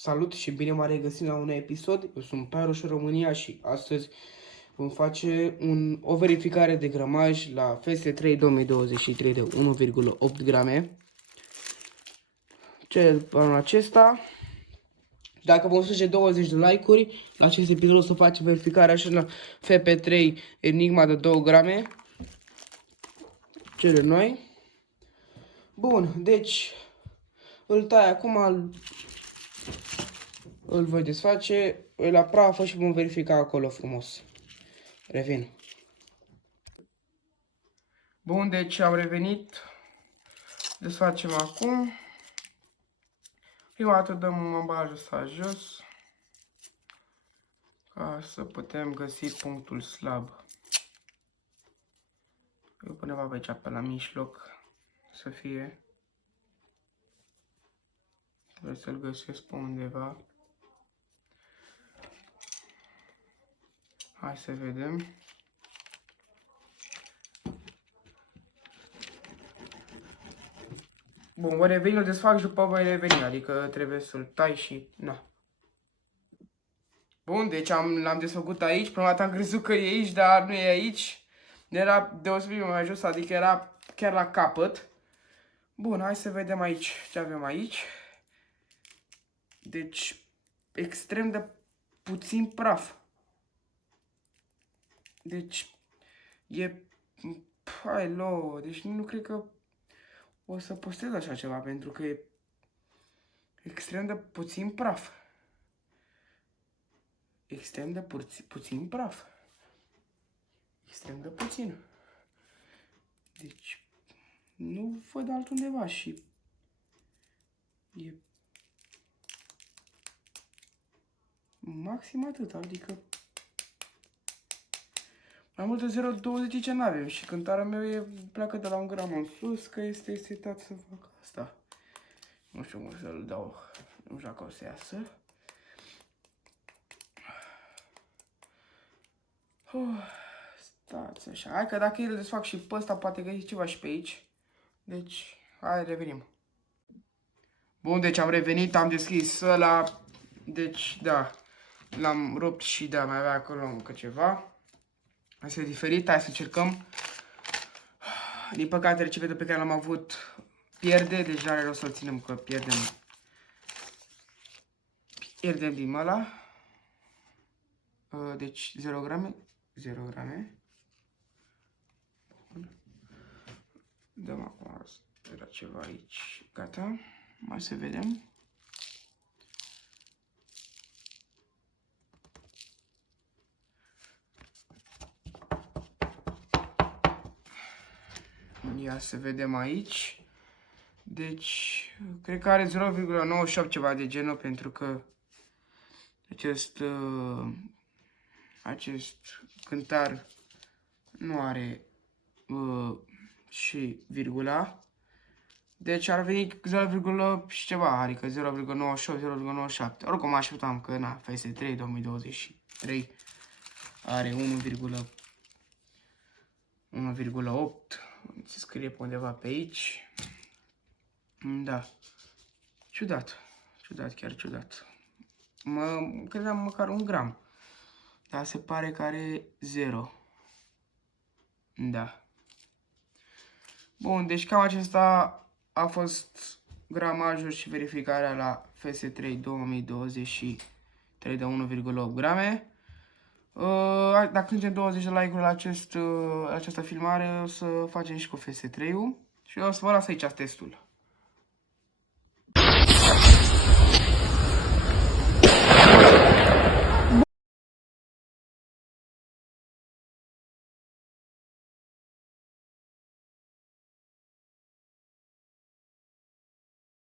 Salut și bine m-am regăsit la un episod. Eu sunt Paruș România și astăzi vom face o verificare de gramaj la FS3 2023 de 1,8 grame. Anul acesta. Dacă vom strânge 20 de like-uri la acest episod, o să facem verificarea și la FP3 Enigma de 2 grame. Cele noi. Bun, deci îl tai acum, îl voi desface, îl aprafă și vom verifica acolo frumos. Revin. Bun, deci am revenit. Desfacem acum. Prima dată dăm ambalatul ăsta jos, ca să putem găsi punctul slab. Eu undeva pe aici, pe la mijloc, să fie. Trebuie să-l găsesc pe undeva. Hai să vedem. Bun, voi reveni, îl desfac și după voi reveni, adică trebuie să-l tai și... na. Bun, deci l-am desfăcut aici, prima dată am crezut că e aici, dar nu e aici. Era deosebit mai jos, adică era chiar la capăt. Bun, hai să vedem aici ce avem aici. Deci, extrem de puțin praf. Deci, e... hai, deci nu cred că o să postez așa ceva, pentru că e extrem de puțin praf. Extrem de puțin praf. Extrem de puțin. Deci, nu văd altundeva și e maxim atât, adică mai mult de 0,20 ce n-avem și cântarea mea pleacă de la 1 gram în sus, că este setat să fac asta. Nu știu cum să-l dau, nu știu dacă o să iasă. Stați așa, hai că dacă îl desfac și pe ăsta, poate găsi ceva și pe aici. Deci, hai, revenim. Bun, deci am revenit, am deschis ăla. Deci, da, l-am rupt și da, mai avea acolo încă ceva. Asta e diferit, hai să încercăm. Din păcate, recipetul pe care l-am avut pierde, deci are rost să-l ținem, că pierdem din ăla. Deci 0 grame, 0 grame. Bun. Dăm acum, era ceva aici, gata, mai să vedem. Ia să vedem aici. Deci, cred că are 0,98 ceva de genul, pentru că acest cântar nu are și virgula. Deci ar veni 0, și ceva, adică 0,98, 0,97. Oricum așteptam că na, FS3 2023 are 1,8. Se scrie pe undeva pe aici. Da. Ciudat. Ciudat, chiar ciudat. Mă credeam măcar 1 gram. Dar se pare că are 0. Da. Bun, deci cam acesta a fost gramajul și verificarea la FS3 2023 de 1,8 grame. Dacă ajungem 20 de like-uri la această filmare, o să facem și cu FS3-ul și o să vă las aici testul.